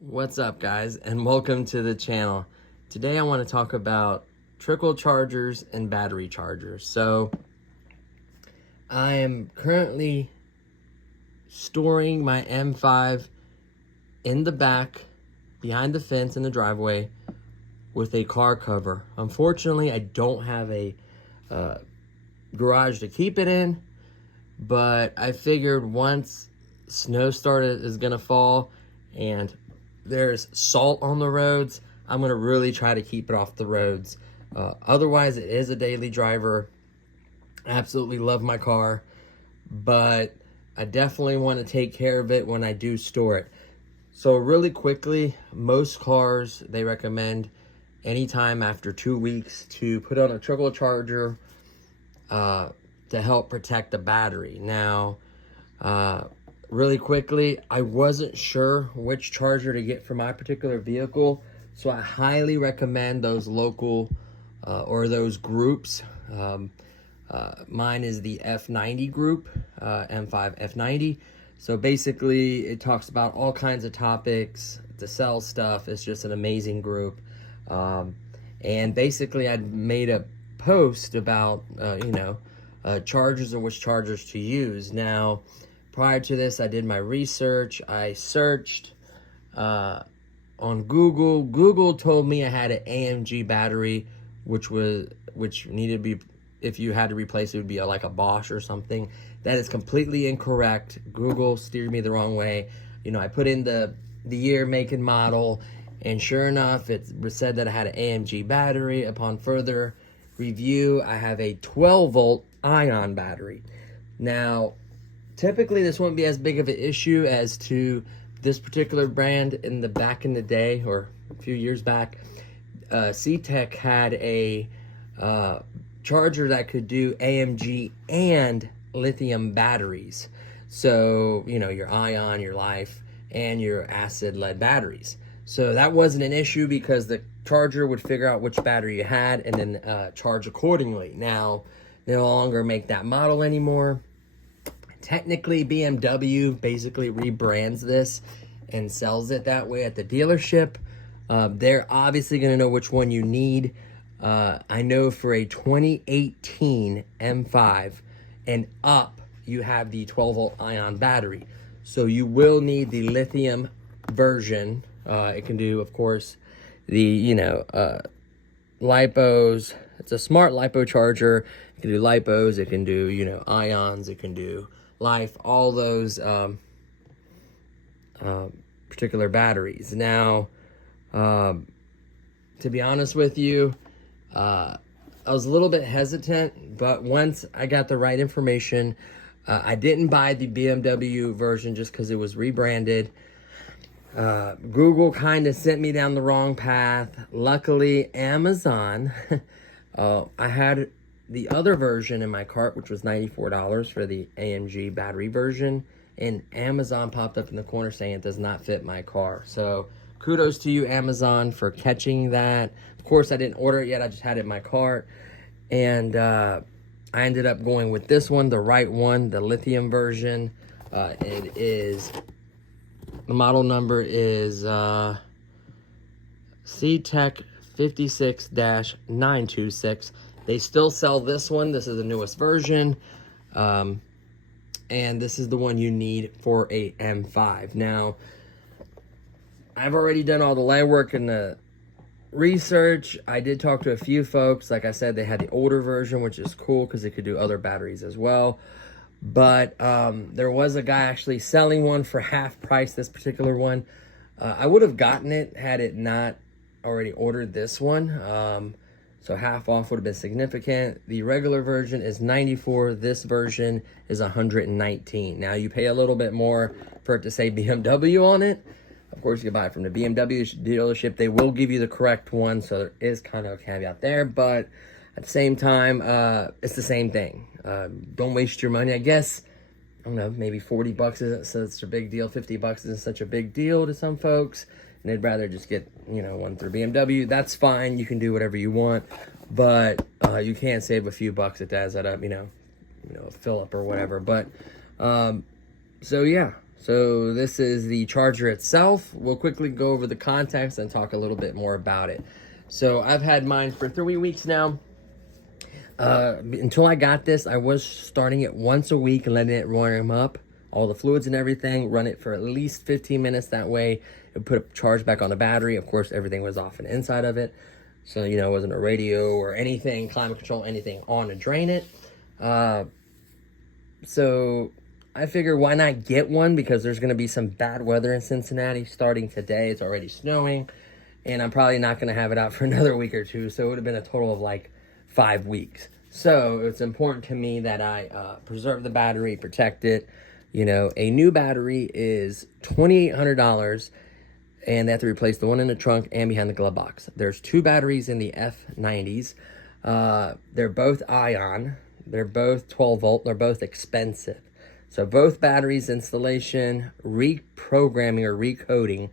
What's up, guys, and welcome to the channel. Today I want to talk about trickle chargers and battery chargers. So I am currently storing my M5 in the back behind the fence in the driveway with a car cover. Unfortunately, I don't have a garage to keep it in, but I figured once snow is gonna fall and there's salt on the roads, I'm gonna really try to keep it off the roads. Otherwise, it is a daily driver. I absolutely love my car, but I definitely want to take care of it when I do store it. So really quickly, most cars, they recommend anytime after 2 weeks to put on a trickle charger to help protect the battery. Now, really quickly, I wasn't sure which charger to get for my particular vehicle, so I highly recommend those local or those groups. Mine is the F90 group, M5 F90. So basically, it talks about all kinds of topics, to sell stuff. It's just an amazing group. And basically, I made a post about, chargers and which chargers to use. Now, prior to this, I did my research. I searched on Google. Google told me I had an AMG battery, which needed to be, if you had to replace it, would be like a Bosch or something. That is completely incorrect. Google steered me the wrong way. I put in the year, make, and model, and sure enough, it said that I had an AMG battery. Upon further review, I have a 12-volt ion battery. Now, typically, this wouldn't be as big of an issue as to this particular brand in the day, or a few years back. Ctek had a charger that could do AMG and lithium batteries. So, your ion, your life, and your acid lead batteries. So that wasn't an issue because the charger would figure out which battery you had and then charge accordingly. Now, they no longer make that model anymore. Technically, BMW basically rebrands this and sells it that way at the dealership. They're obviously going to know which one you need. I know for a 2018 M5 and up, you have the 12-volt ion battery. So you will need the lithium version. It can do, of course, the, lipos. It's a smart lipo charger. It can do lipos. It can do, ions. It can do life, all those particular batteries. Now, to be honest with you, I was a little bit hesitant, but once I got the right information, I didn't buy the BMW version just because it was rebranded. Google kind of sent me down the wrong path. Luckily, Amazon, I had the other version in my cart, which was $94 for the AMG battery version, and Amazon popped up in the corner saying it does not fit my car. So kudos to you, Amazon, for catching that. Of course, I didn't order it yet. I just had it in my cart, and I ended up going with this one, the right one, the lithium version. The model number is Ctek 56-926. They still sell this one. This is the newest version. And this is the one you need for a M5. Now, I've already done all the legwork and the research. I did talk to a few folks. Like I said, they had the older version, which is cool because it could do other batteries as well. But there was a guy actually selling one for half price, this particular one. I would have gotten it had it not already ordered this one. So half off would have been significant. The regular version is $94. This version is $119. Now, you pay a little bit more for it to say BMW on it. Of course, you can buy it from the BMW dealership. They will give you the correct one, so there is kind of a caveat there. But at the same time, it's the same thing. Don't waste your money. I guess, I don't know, maybe 40 bucks isn't such a big deal. 50 bucks isn't such a big deal to some folks. And they'd rather just get, one through BMW. That's fine. You can do whatever you want. But you can save a few bucks. It adds that up, fill up or whatever. But, so yeah. So this is the charger itself. We'll quickly go over the contacts and talk a little bit more about it. So I've had mine for 3 weeks now. Until I got this, I was starting it once a week and letting it warm up, all the fluids and everything, run it for at least 15 minutes. That way it put a charge back on the battery. Of course, everything was off and inside of it. So, you know, it wasn't a radio or anything, climate control, anything on to drain it. So I figured why not get one, because there's going to be some bad weather in Cincinnati starting today. It's already snowing, and I'm probably not going to have it out for another week or two. So it would have been a total of like 5 weeks. So it's important to me that I preserve the battery, protect it. You know, a new battery is $2,800, and they have to replace the one in the trunk and behind the glove box. There's 2 batteries in the F90s. They're both ion. They're both 12 volt. They're both expensive. So both batteries installation, reprogramming or recoding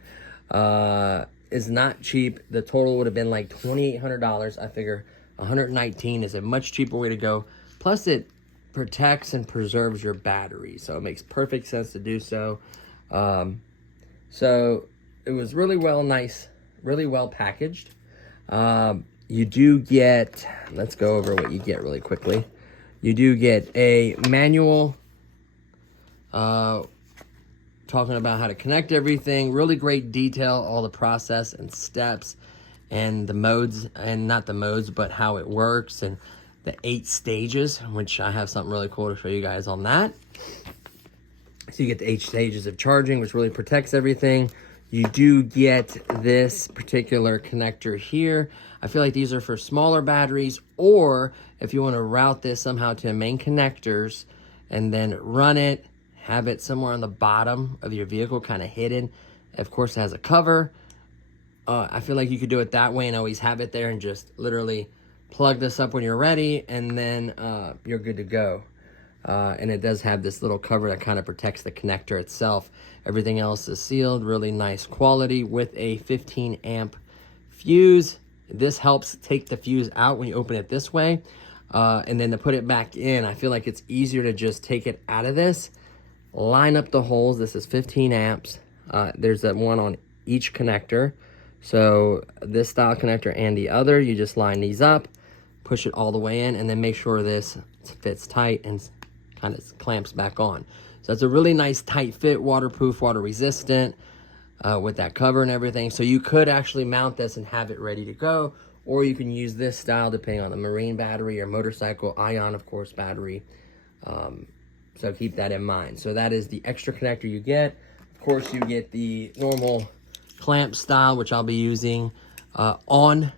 is not cheap. The total would have been like $2,800. I figure $119 is a much cheaper way to go. Plus it protects and preserves your battery. So it makes perfect sense to do so. So it was really really well packaged. You do get, let's go over what you get really quickly. You do get a manual talking about how to connect everything, really great detail, all the process and steps and the modes, and not the modes, but how it works, and the 8 stages, which I have something really cool to show you guys on that. So you get the 8 stages of charging, which really protects everything. You do get this particular connector here. I feel like these are for smaller batteries, or if you want to route this somehow to main connectors and then run it, have it somewhere on the bottom of your vehicle, kind of hidden. Of course, it has a cover. I feel like you could do it that way and always have it there and just literally plug this up when you're ready, and then you're good to go. And it does have this little cover that kind of protects the connector itself. Everything else is sealed, really nice quality with a 15 amp fuse. This helps take the fuse out when you open it this way. And then to put it back in, I feel like it's easier to just take it out of this, line up the holes. This is 15 amps. There's that one on each connector. So this style connector and the other, you just line these up, push it all the way in, and then make sure this fits tight and kind of clamps back on. So it's a really nice tight fit, waterproof, water resistant, with that cover and everything. So you could actually mount this and have it ready to go, or you can use this style depending on the marine battery or motorcycle, ion, of course, battery. So keep that in mind. So that is the extra connector you get. Of course, you get the normal clamp style, which I'll be using on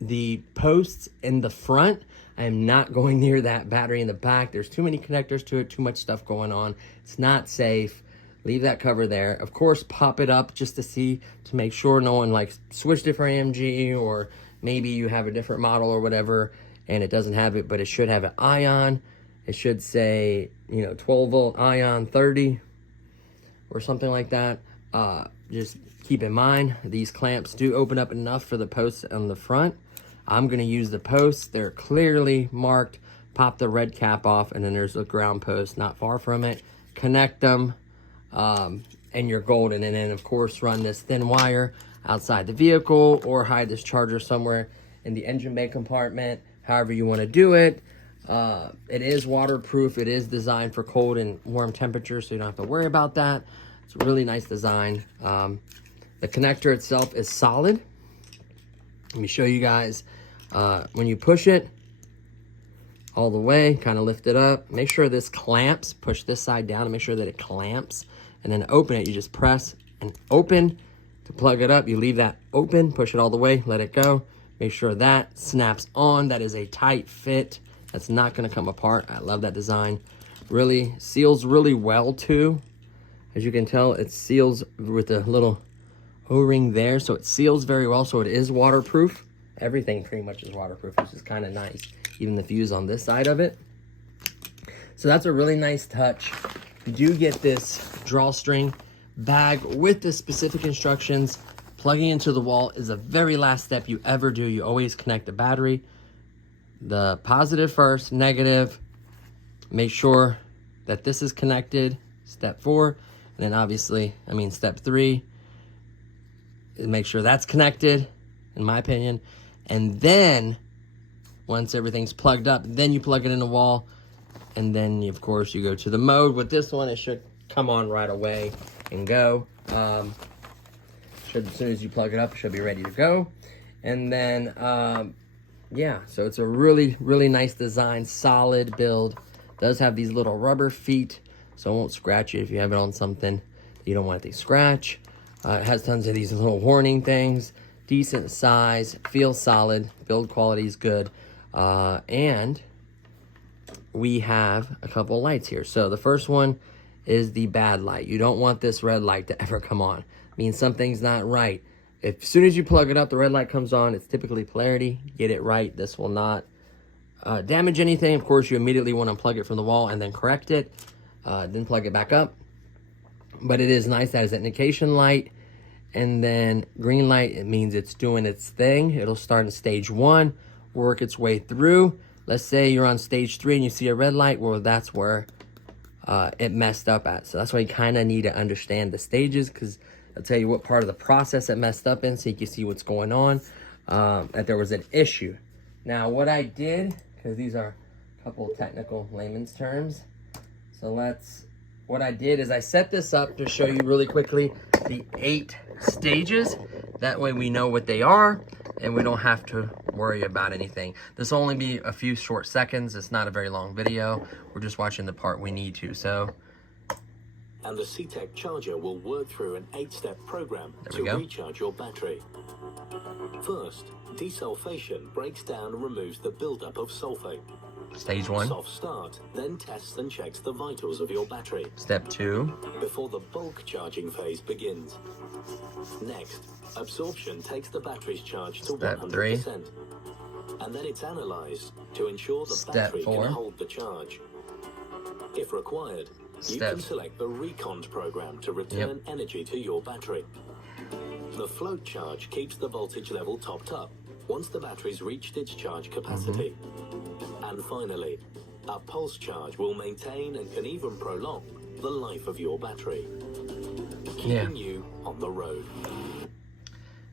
the posts in the front. I am not going near that battery in the back. There's too many connectors to it, too much stuff going on. It's not safe. Leave that cover there. Of course, pop it up just to see, to make sure no one like switched it for AMG, or maybe you have a different model or whatever and it doesn't have it, but it should have an ion. It should say, you know, 12 volt ion 30 or something like that. Just keep in mind, these clamps do open up enough for the posts on the front. I'm going to use the posts. They're clearly marked. Pop the red cap off, and then there's a ground post not far from it. Connect them, and you're golden. And then, of course, run this thin wire outside the vehicle, or hide this charger somewhere in the engine bay compartment, however you want to do it. It is waterproof. It is designed for cold and warm temperatures, so you don't have to worry about that. It's a really nice design. The connector itself is solid. Let me show you guys. When you push it all the way, kind of lift it up, make sure this clamps. Push this side down and make sure that it clamps. And then to open it, you just press and open. To plug it up, you leave that open, push it all the way, let it go. Make sure that snaps on. That is a tight fit. That's not going to come apart. I love that design. Really seals really well too. As you can tell, it seals with a little O-ring there, so it seals very well. So it is waterproof. Everything pretty much is waterproof, which is kind of nice. Even the fuse on this side of it. So that's a really nice touch. You do get this drawstring bag with the specific instructions. Plugging into the wall is the very last step you ever do. You always connect the battery. The positive first, negative. Make sure that this is connected. Step 4. And then obviously, step 3 is make sure that's connected, in my opinion. And then once everything's plugged up, then you plug it in the wall. And then, of course, you go to the mode. With this one, it should come on right away and go. As soon as you plug it up, it should be ready to go. And then, yeah, so it's a really, really nice design, solid build. Does have these little rubber feet, so it won't scratch you if you have it on something that you don't want it to scratch. It has tons of these little warning things. Decent size, feels solid, build quality is good. And we have a couple lights here. So the first one is the bad light. You don't want this red light to ever come on. It means something's not right. If as soon as you plug it up, the red light comes on, it's typically polarity. Get it right. This will not damage anything. Of course, you immediately want to unplug it from the wall and then correct it. Then plug it back up. But it is nice that it's an indication light. And then green light, it means it's doing its thing. It'll start in stage 1, work its way through. Let's say you're on stage 3 and you see a red light. Well, that's where it messed up at. So that's why you kind of need to understand the stages, because I'll tell you what part of the process it messed up in so you can see what's going on, that there was an issue. Now, what I did, because these are a couple of technical layman's terms, so what I did is I set this up to show you really quickly the 8 stages. That way we know what they are and we don't have to worry about anything. This will only be a few short seconds. It's not a very long video. We're just watching the part we need to. So, and the Ctek charger will work through an 8-step program to recharge your battery. First, desulfation breaks down and removes the buildup of sulfate. Stage 1. Soft start then tests and checks the vitals of your battery. Step 2. Before the bulk charging phase begins. Next, absorption takes the battery's charge to Step 100%. 3. And then it's analyzed to ensure the Step battery 4. can hold the charge. If required, you can select the recon program to return energy to your battery. The float charge keeps the voltage level topped up once the battery's reached its charge capacity. And finally, a pulse charge will maintain and can even prolong the life of your battery, keeping you on the road.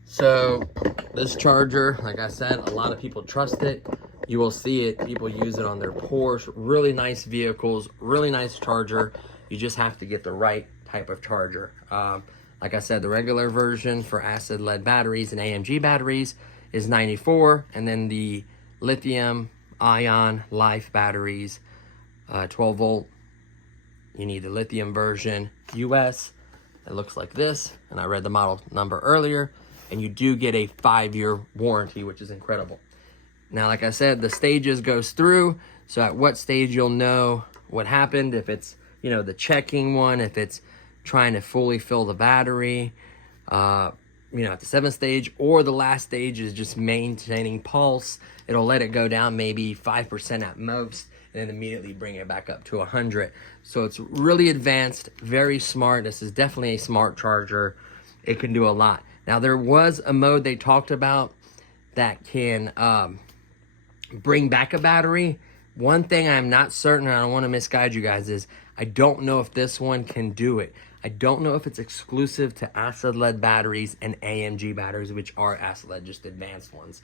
So this charger, like I said, a lot of people trust it. You will see it. People use it on their Porsche. Really nice vehicles, really nice charger. You just have to get the right type of charger. Like I said, the regular version for acid lead batteries and AMG batteries is 94, and then the lithium ion life batteries, 12 volt, you need the lithium version US. It looks like this, and I read the model number earlier, and you do get a 5-year warranty, which is incredible. Now, like I said, the stages goes through, so at what stage you'll know what happened, if it's, the checking one, if it's trying to fully fill the battery, at the 7th stage, or the last stage is just maintaining pulse. It'll let it go down maybe 5% at most, and then immediately bring it back up to 100. So it's really advanced, very smart. This is definitely a smart charger. It can do a lot. Now, there was a mode they talked about that can bring back a battery. One thing I'm not certain, and I don't want to misguide you guys, is I don't know if this one can do it. I don't know if it's exclusive to acid lead batteries and AMG batteries, which are acid lead, just advanced ones.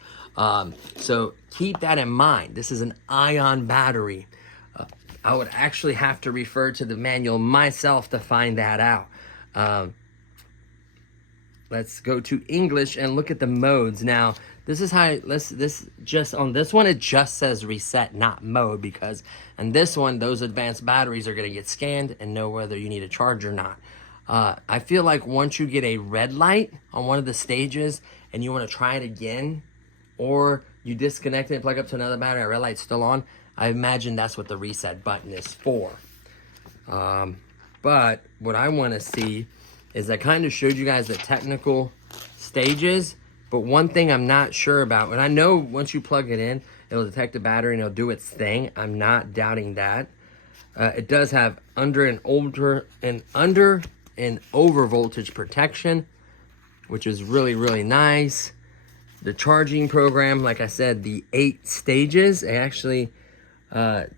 So keep that in mind. This is an ion battery. I would actually have to refer to the manual myself to find that out. Let's go to English and look at the modes. Now, this is how, on this one, it just says reset, not mode, because on this one, those advanced batteries are going to get scanned and know whether you need a charge or not. I feel like once you get a red light on one of the stages and you want to try it again, or you disconnect it and plug up to another battery, a red light's still on, I imagine that's what the reset button is for. But what I want to see is I kind of showed you guys the technical stages, but one thing I'm not sure about, and I know once you plug it in, it'll detect the battery and it'll do its thing. I'm not doubting that. It does have under and over voltage protection, which is really, really nice. The charging program, like I said, the 8 stages, actually, so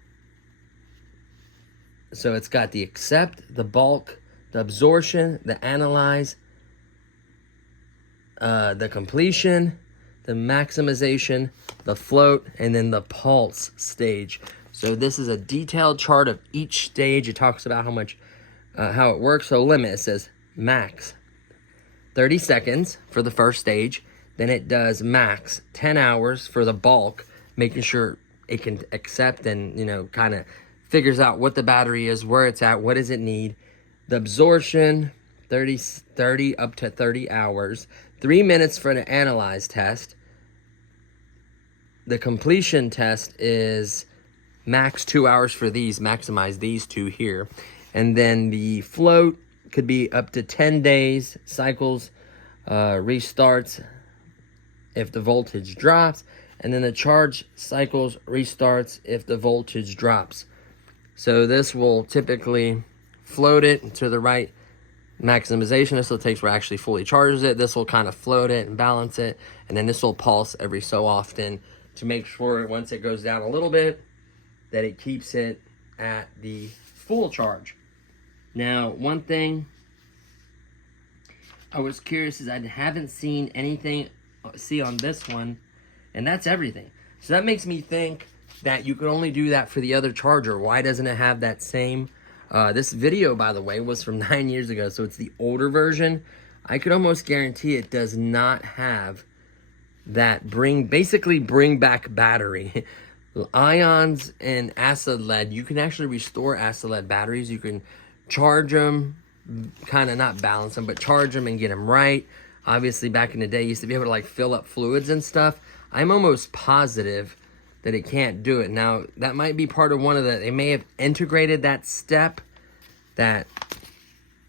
it's got the accept, the bulk, the absorption, the analyze, the completion, the maximization, the float, and then the pulse stage. So this is a detailed chart of each stage. It talks about how much, how it works. So limit, it says max 30 seconds for the first stage. Then it does max 10 hours for the bulk, making sure it can accept and, you know, kind of figures out what the battery is, where it's at, what does it need. The absorption, 30 up to 30 hours. 3 minutes for the analyze test. The completion test is max 2 hours for these, maximize these two here. And then the float could be up to 10 days, cycles, restarts if the voltage drops, and then the charge cycles restarts if the voltage drops. So this will typically float it to the right maximization. This will take where it actually fully charges it. This will kind of float it and balance it, and then this will pulse every so often to make sure once it goes down a little bit that it keeps it at the full charge. Now, one thing I was curious is I haven't seen anything on this one, and that's everything. So that makes me think that you could only do that for the other charger. Why doesn't it have that same? This video, by the way, was from 9 years ago, so it's the older version. I could almost guarantee it does not have that basically bring back battery. Ions and acid lead, you can actually restore acid lead batteries. You can charge them, kind of not balance them, but charge them and get them right. Obviously, back in the day, you used to be able to like fill up fluids and stuff. I'm almost positive that it can't do it. Now, that might be part of one of they may have integrated that step, that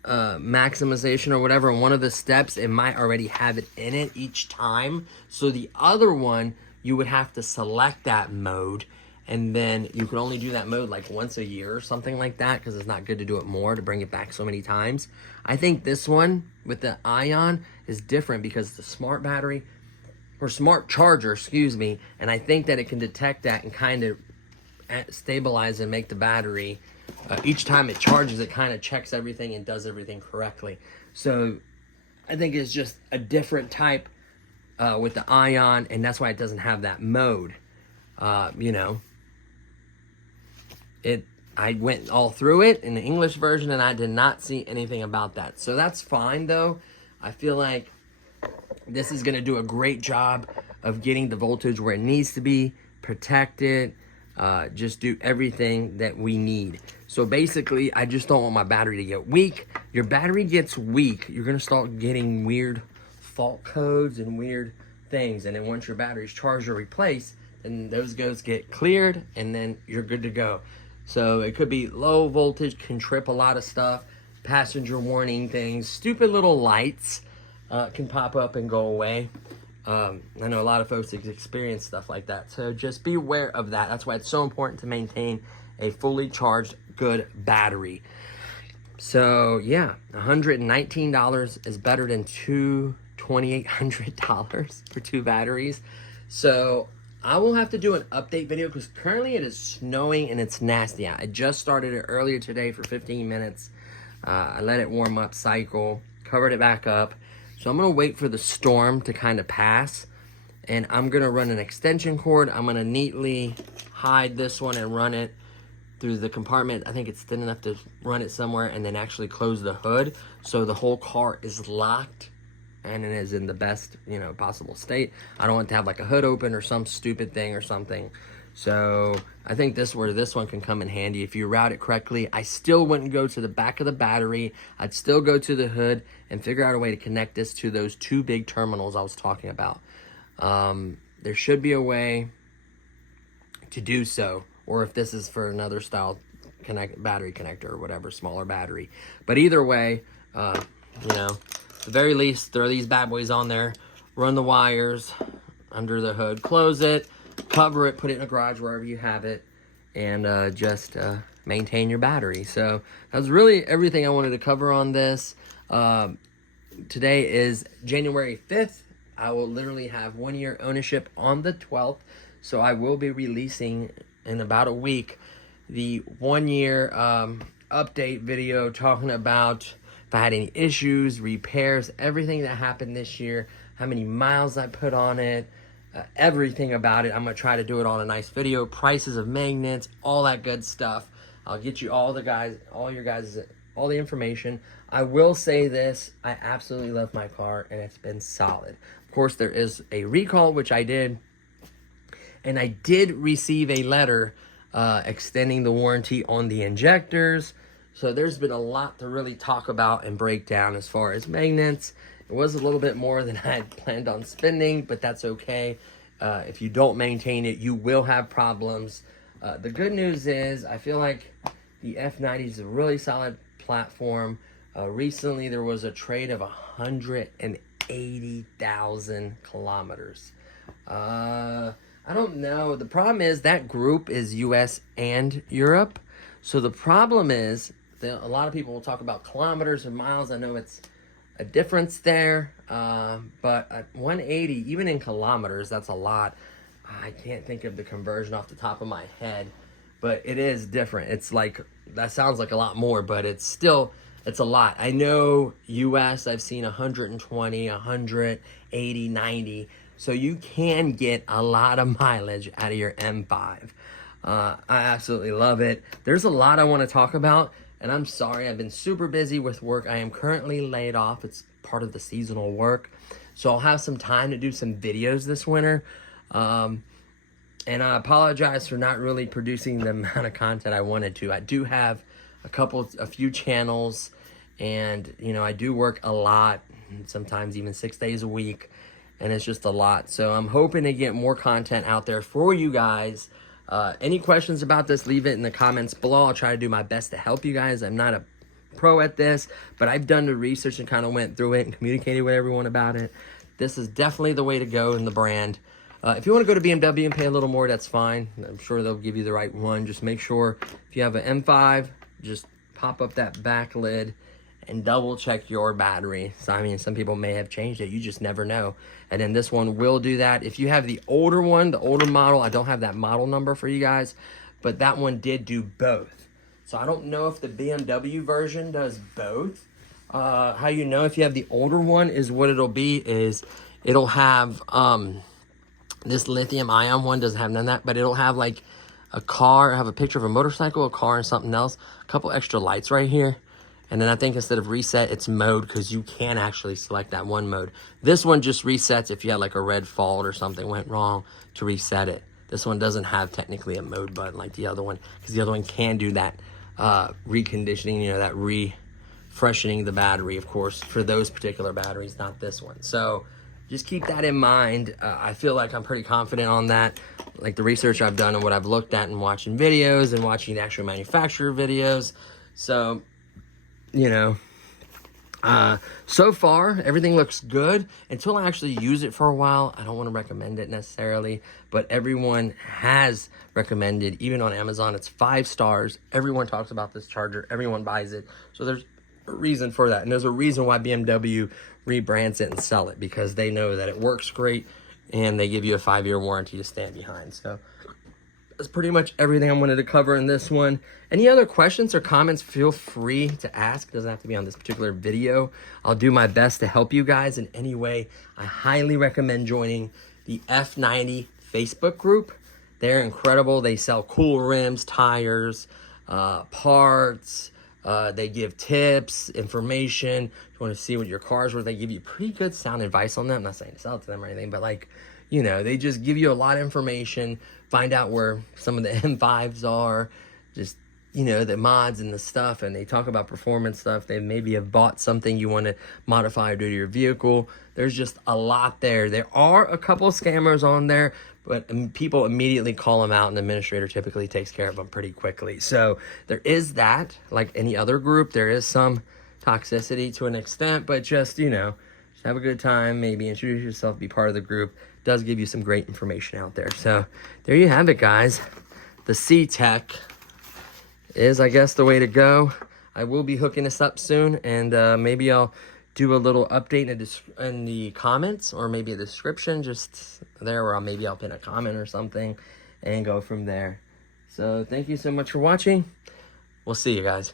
maximization or whatever, in one of the steps. It might already have it in it each time. So the other one, you would have to select that mode, and then you could only do that mode like once a year or something like that, because it's not good to do it more, to bring it back so many times. I think this one with the ion is different because it's a smart battery, or smart charger, excuse me, and I think that it can detect that and kind of stabilize and make the battery, each time it charges, it kind of checks everything and does everything correctly. So I think it's just a different type with the ion, and that's why it doesn't have that mode. You know, I went all through it in the English version, and I did not see anything about that. So that's fine, though. I feel like this is going to do a great job of getting the voltage where it needs to be, protect it, just do everything that we need. So basically, I just don't want my battery to get weak. Your battery gets weak, you're going to start getting weird fault codes and weird things. And then once your battery's charged or replaced, then those goes get cleared, and then you're good to go. So it could be low voltage, can trip a lot of stuff, passenger warning things, stupid little lights can pop up and go away. I know a lot of folks experience stuff like that, so just be aware of that. That's why it's so important to maintain a fully charged, good battery. So yeah, $119 is better than $2,800 for two batteries. So I will have to do an update video because currently it is snowing and it's nasty out. I just started it earlier today for 15 minutes. I let it warm up, cycle, covered it back up. So I'm going to wait for the storm to kind of pass, and I'm going to run an extension cord. I'm going to neatly hide this one and run it through the compartment. I think it's thin enough to run it somewhere, and then actually close the hood so the whole car is locked and it is in the best, you know, possible state. I don't want to have like a hood open or some stupid thing or something. So I think this one can come in handy if you route it correctly. I still wouldn't go to the back of the battery. I'd still go to the hood and figure out a way to connect this to those two big terminals I was talking about. There should be a way to do so, or if this is for another style battery connector or whatever, smaller battery. But either way, you know, at the very least, throw these bad boys on there, run the wires under the hood, close it, cover it, put it in a garage wherever you have it, and just maintain your battery. So that's really everything I wanted to cover on this. Today is January 5th. I will literally have 1 year ownership on the 12th. So I will be releasing in about a week the 1 year update video talking about if I had any issues, repairs, everything that happened this year, how many miles I put on it, everything about it. I'm going to try to do it on a nice video, prices of magnets, all that good stuff. I'll get you all the information. I will say this, I absolutely love my car and it's been solid. Of course, there is a recall, which I did, and I did receive a letter extending the warranty on the injectors. So there's been a lot to really talk about and break down as far as magnets. It was a little bit more than I had planned on spending, but that's okay. If you don't maintain it, you will have problems. The good news is I feel like the F90 is a really solid platform. Recently, there was a trade of 180,000 kilometers. I don't know. The problem is that group is US and Europe. So the problem is that a lot of people will talk about kilometers or miles. I know it's a difference there, but at 180, even in kilometers, that's a lot. I can't think of the conversion off the top of my head, but it is different. It's like, that sounds like a lot more, but it's a lot. I know US, I've seen 120, 180, 90. So you can get a lot of mileage out of your M5. I absolutely love it. There's a lot I want to talk about, and I'm sorry, I've been super busy with work. I am currently laid off. It's part of the seasonal work. So I'll have some time to do some videos this winter. And I apologize for not really producing the amount of content I wanted to. I do have a few channels, and I do work a lot, sometimes even 6 days a week, and it's just a lot. So I'm hoping to get more content out there for you guys. Any questions about this, leave it in the comments below. I'll try to do my best to help you guys. I'm not a pro at this, but I've done the research and kind of went through it and communicated with everyone about it. This is definitely the way to go in the brand. If you want to go to BMW and pay a little more, that's fine. I'm sure they'll give you the right one. Just make sure if you have an M5, just pop up that back lid and double check your battery. So, I mean, some people may have changed it. You just never know. And then this one will do that. If you have the older one, the older model, I don't have that model number for you guys, but that one did do both. So I don't know if the BMW version does both. How you know if you have the older one is what it'll be is it'll have this lithium ion one doesn't have none of that, but it'll have like a car, have a picture of a motorcycle, a car, and something else, a couple extra lights right here. And then I think instead of reset, it's mode, because you can actually select that one mode. This one just resets if you had like a red fault or something went wrong to reset it. This one doesn't have technically a mode button like the other one, because the other one can do that reconditioning, that refreshening the battery, of course, for those particular batteries, not this one. So just keep that in mind. I feel like I'm pretty confident on that. Like the research I've done and what I've looked at and watching videos and watching the actual manufacturer videos. So, so far, everything looks good. Until I actually use it for a while, I don't want to recommend it necessarily, but everyone has recommended, even on Amazon, it's 5 stars. Everyone talks about this charger. Everyone buys it. So there's a reason for that. And there's a reason why BMW rebrands it and sell it, because they know that it works great and they give you a 5-year warranty to stand behind. So that's pretty much everything I wanted to cover in this one. Any other questions or comments, feel free to ask. It doesn't have to be on this particular video. I'll do my best to help you guys in any way. I highly recommend joining the F90 Facebook group. They're incredible. They sell cool rims, tires, parts. They give tips, information. If you want to see what your car's worth, they give you pretty good sound advice on them. I'm not saying to sell it to them or anything, but they just give you a lot of information. Find out where some of the M5s are, just, the mods and the stuff, and they talk about performance stuff. They maybe have bought something you want to modify or do to your vehicle. There's just a lot there. There are a couple of scammers on there, but people immediately call them out, and the administrator typically takes care of them pretty quickly. So there is that. Like any other group, there is some toxicity to an extent, but just have a good time, maybe introduce yourself, be part of the group. It does give you some great information out there. So there you have it, guys. The Ctek is, I guess, the way to go. I will be hooking this up soon, and maybe I'll do a little update in the comments, or maybe a description just there, or maybe I'll pin a comment or something and go from there. So thank you so much for watching. We'll see you guys.